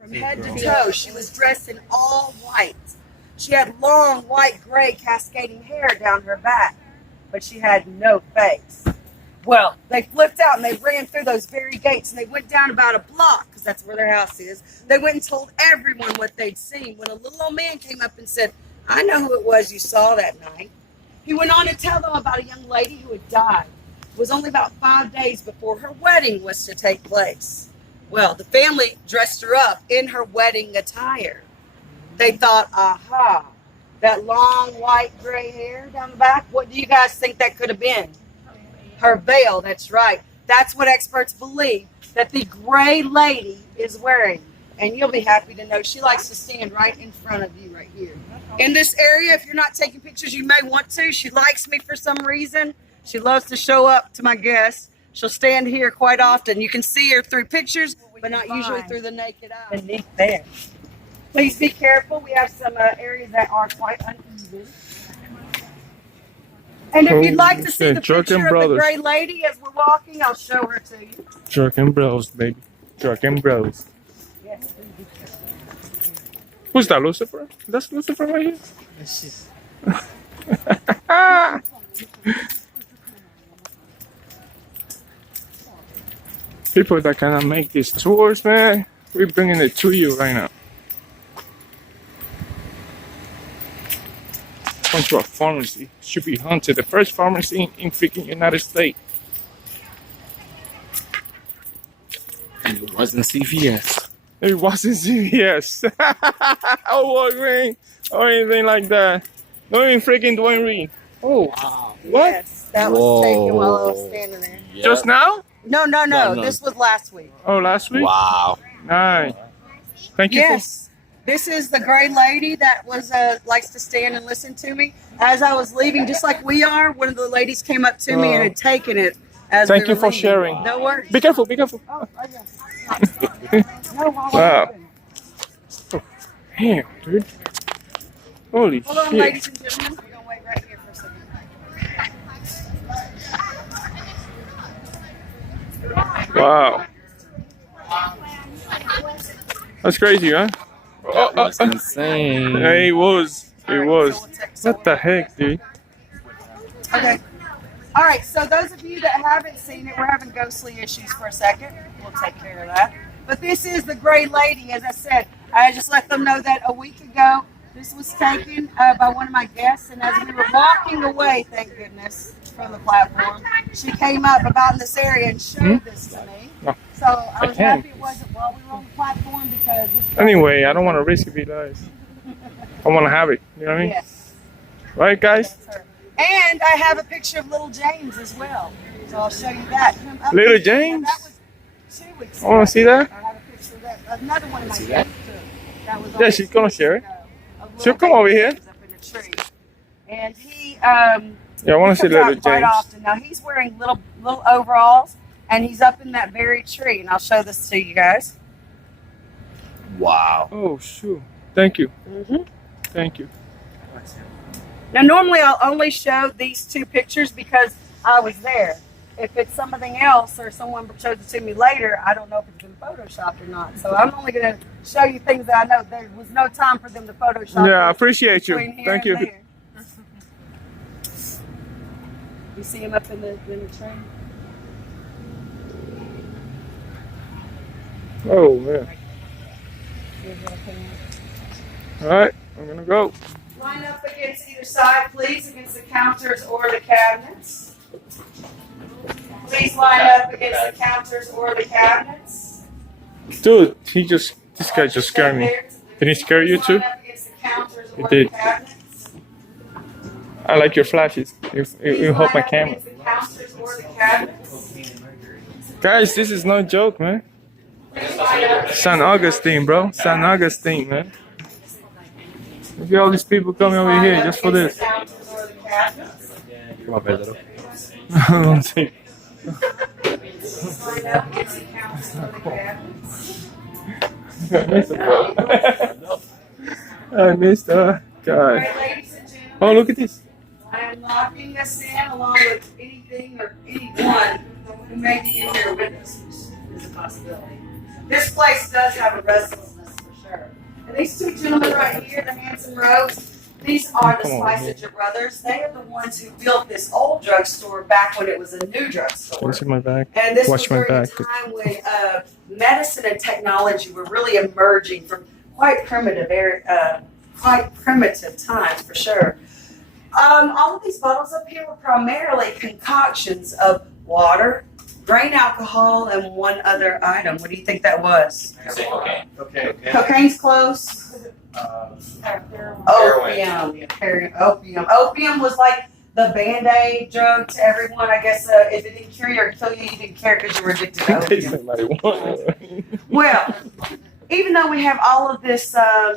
From head to toe, she was dressed in all white. She had long, white, gray, cascading hair down her back, but she had no face. Well, they flipped out and they ran through those very gates and they went down about a block, because that's where their house is. They went and told everyone what they'd seen when a little old man came up and said, "I know who it was you saw that night." He went on to tell them about a young lady who had died. It was only about 5 days before her wedding was to take place. Well, the family dressed her up in her wedding attire. They thought, aha, that long white gray hair down the back, what do you guys think that could have been? Her veil, that's right. That's what experts believe that the gray lady is wearing. And you'll be happy to know she likes to stand right in front of you right here. In this area, if you're not taking pictures, you may want to. She likes me for some reason. She loves to show up to my guests. She'll stand here quite often. You can see her through pictures, but not usually through the naked eye. Beneath there. Please be careful. We have some areas that are quite uneven. And if you'd like to see the picture of the gray lady as we're walking, I'll show her to you. Drunken bros, baby. Drunken bros. Yes. Who's that, Lucifer? That's Lucifer right here? She's... People that cannot make these tours, man, we're bringing it to you right now. Come to a pharmacy. Should be haunted. The first pharmacy in freaking United States. And it wasn't CVS. It wasn't CVS. Or Walgreens or anything like that. Not even freaking Dwayne Reed. Oh, Wow. what? Yes, that was taken while I was standing there. Yep. Just now? No. No. This was last week. Oh, last week? Wow. Nice. Thank you. Yes. This is the gray lady that was likes to stand and listen to me. As I was leaving, just like we are, one of the ladies came up to me and had taken it. As Thank we you were for leaving. sharing. No worries. Be careful, be careful. Oh, yes. No, while we're Wow. moving. Damn, dude. Holy Hold on, shit. ladies and gentlemen. We're going to wait right here for a second. Wow. That's crazy, huh? That was insane. Yeah, it was. It All right, was. so we'll take some What the heck, dude? Okay. All right, so those of you that haven't seen it, we're having ghostly issues for a second. We'll take care of that. But this is the gray lady, as I said. I just let them know that a week ago, this was taken by one of my guests, and as we were walking away, thank goodness, from the platform, she came up about in this area and showed this to me. No, So I was can't. happy it wasn't while we were on the platform because this. Anyway, I don't want to risk it, guys. I want to have it. You know what I mean? Yes. Right, guys? That's her. And I have a picture of little James as well. So I'll show you that. Little James? That was 2 weeks I want to see that. I have a picture of that. Another one of my guests took. That was Yeah, on she's gonna share it. a little She'll come baby over here. James up in the tree. And he Yeah, I want to see comes out little quite James. often. Now he's wearing little overalls and he's up in that very tree. And I'll show this to you guys. Wow. Oh, shoot. Thank you. Mm-hmm. Thank you. Now, normally I'll only show these 2 pictures because I was there. If it's something else or someone shows it to me later, I don't know if it's been photoshopped or not. So I'm only going to show you things that I know. There was no time for them to Photoshop. Yeah, I appreciate you. between here Thank and you. there. You see him up in the tree? Oh, man. All right, I'm going to go. Line up against either side, please, against the counters or the cabinets. Please line up against the counters or the cabinets. Dude, this guy just scared me. Did he scare you too? Line up against the counters It or did. the cabinets. I like your flashes. You hold my camera. Please line up against the counters or the cabinets. Guys, this is no joke, man. Please line up San Augustine, bro. San Augustine, man. Look at all these people coming over here just for this. Come on, Pedro. I don't think. Line up against the counters or the cabinets. I missed her. God. Alright, ladies and gentlemen, Oh, look at this. I am locking us in along with anything or anyone who may be in here with us, which is a possibility. This place does have a restlessness sure. And these two gentlemen right here, the handsome rogues, these are the Spicer brothers. They are the ones who built this old drugstore back when it was a new drugstore. Can you see my back? And this was Watch my during back. a time when medicine and technology were really emerging from quite primitive times for sure. All of these bottles up here were primarily concoctions of water, grain alcohol, and one other item. What do you think that was? Cocaine. Cocaine's close. Opium. Opium was like the Band-Aid drug to everyone. I guess if it didn't cure you or kill you, you didn't care because you were addicted to opium. Well, even though we have all of this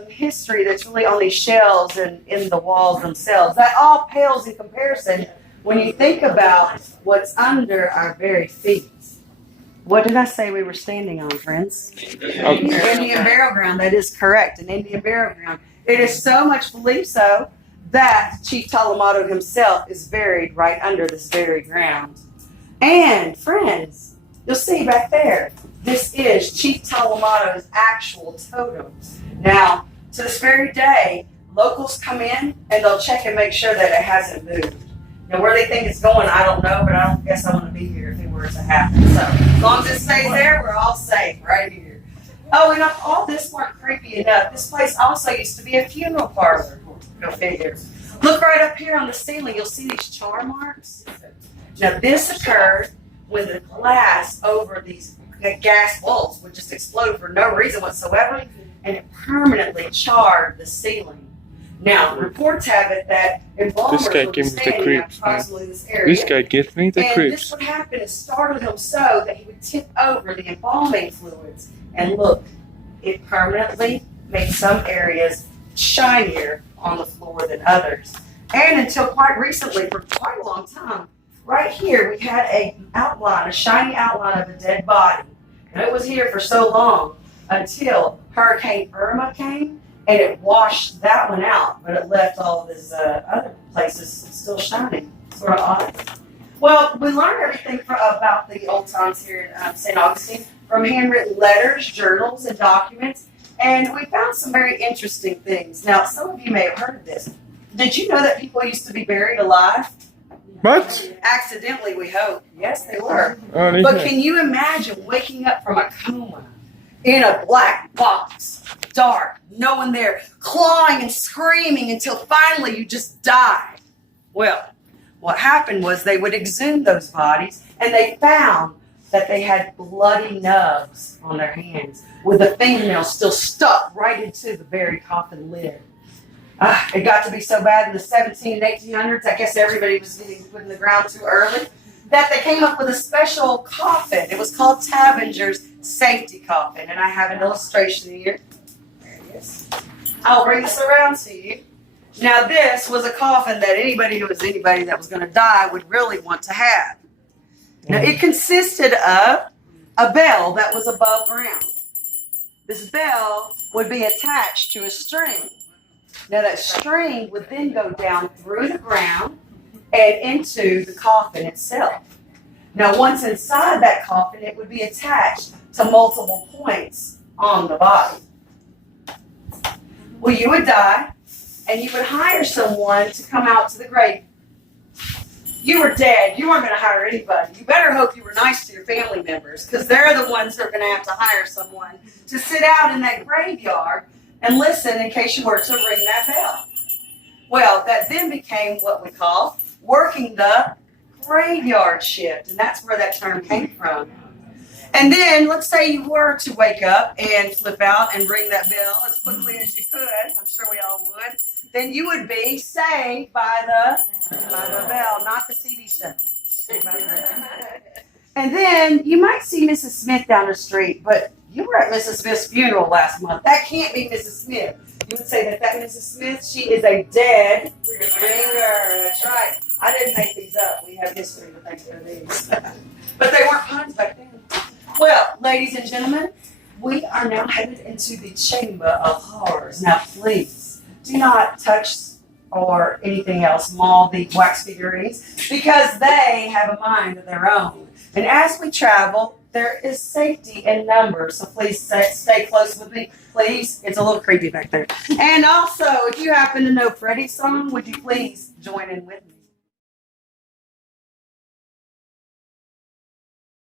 history that's really on these shelves and in the walls themselves, that all pales in comparison when you think about what's under our very feet. What did I say we were standing on, friends? Indian burial ground. That is correct, an Indian burial ground. It is so much believed so that Chief Talamato himself is buried right under this very ground. And, friends, you'll see back there, this is Chief Talamato's actual totem. Now, to this very day, locals come in and they'll check and make sure that it hasn't moved. Now, where they think it's going, I don't know, but I don't guess I want to be here if it were to happen. So, as long as it stays there, we're all safe right here. Oh, and if all this weren't creepy enough, this place also used to be a funeral parlor. Go figure. Look right up here on the ceiling. You'll see these char marks. Now, this occurred when the glass over these gas bulbs would just explode for no reason whatsoever, and it permanently charred the ceiling. Now, reports have it that embalmers This guy would gave be me the standing creeps, approximately this area. This guy gives me the And this creeps. would happen and startle him so that he would tip over the embalming fluids. And look, it permanently made some areas shinier on the floor than others. And until quite recently, for quite a long time, right here we had an outline, a shiny outline of a dead body. And it was here for so long until Hurricane Irma came and it washed that one out, but it left all of his other places still shining. Sort of odd. Well, we learned everything about the old times here in St. Augustine from handwritten letters, journals, and documents, and we found some very interesting things. Now, some of you may have heard of this. Did you know that people used to be buried alive? What? Accidentally, we hope. Yes, they were. Oh, But can you imagine waking up from a coma in a black box, dark, no one there, clawing and screaming until finally you just died? Well, what happened was they would exhume those bodies, and they found that they had bloody nubs on their hands with the fingernails still stuck right into the very coffin lid. It got to be so bad in the 1700s and 1800s, I guess everybody was getting put in the ground too early, that they came up with a special coffin. It was called Tavenger's safety coffin, and I have an illustration here. There it is. I'll bring this around to you. Now, this was a coffin that anybody that was going to die would really want to have. Now, it consisted of a bell that was above ground. This bell would be attached to a string. Now, that string would then go down through the ground and into the coffin itself. Now, once inside that coffin, it would be attached to multiple points on the body. Well, you would die, and you would hire someone to come out to the grave. You were dead. You weren't going to hire anybody. You better hope you were nice to your family members, because they're the ones who are going to have to hire someone to sit out in that graveyard and listen in case you were to ring that bell. Well, that then became what we call working the graveyard shift, and that's where that term came from. And then, let's say you were to wake up and flip out and ring that bell as quickly as you could, I'm sure we all would, then you would be saved by the bell, not the TV show. Saved by the bell. And then you might see Mrs. Smith down the street, but you were at Mrs. Smith's funeral last month. That can't be Mrs. Smith. You would say that Mrs. Smith, she is a dead ringer. That's right. I didn't make these up. We have history to thank for these. But they weren't puns back then. Well, ladies and gentlemen, we are now headed into the Chamber of Horrors. Now, please, do not touch or anything else maul the wax figurines, because they have a mind of their own. And as we travel there is safety in numbers, so please stay close with me, please. It's a little creepy back there. And also, if you happen to know Freddie's song, would you please join in with me?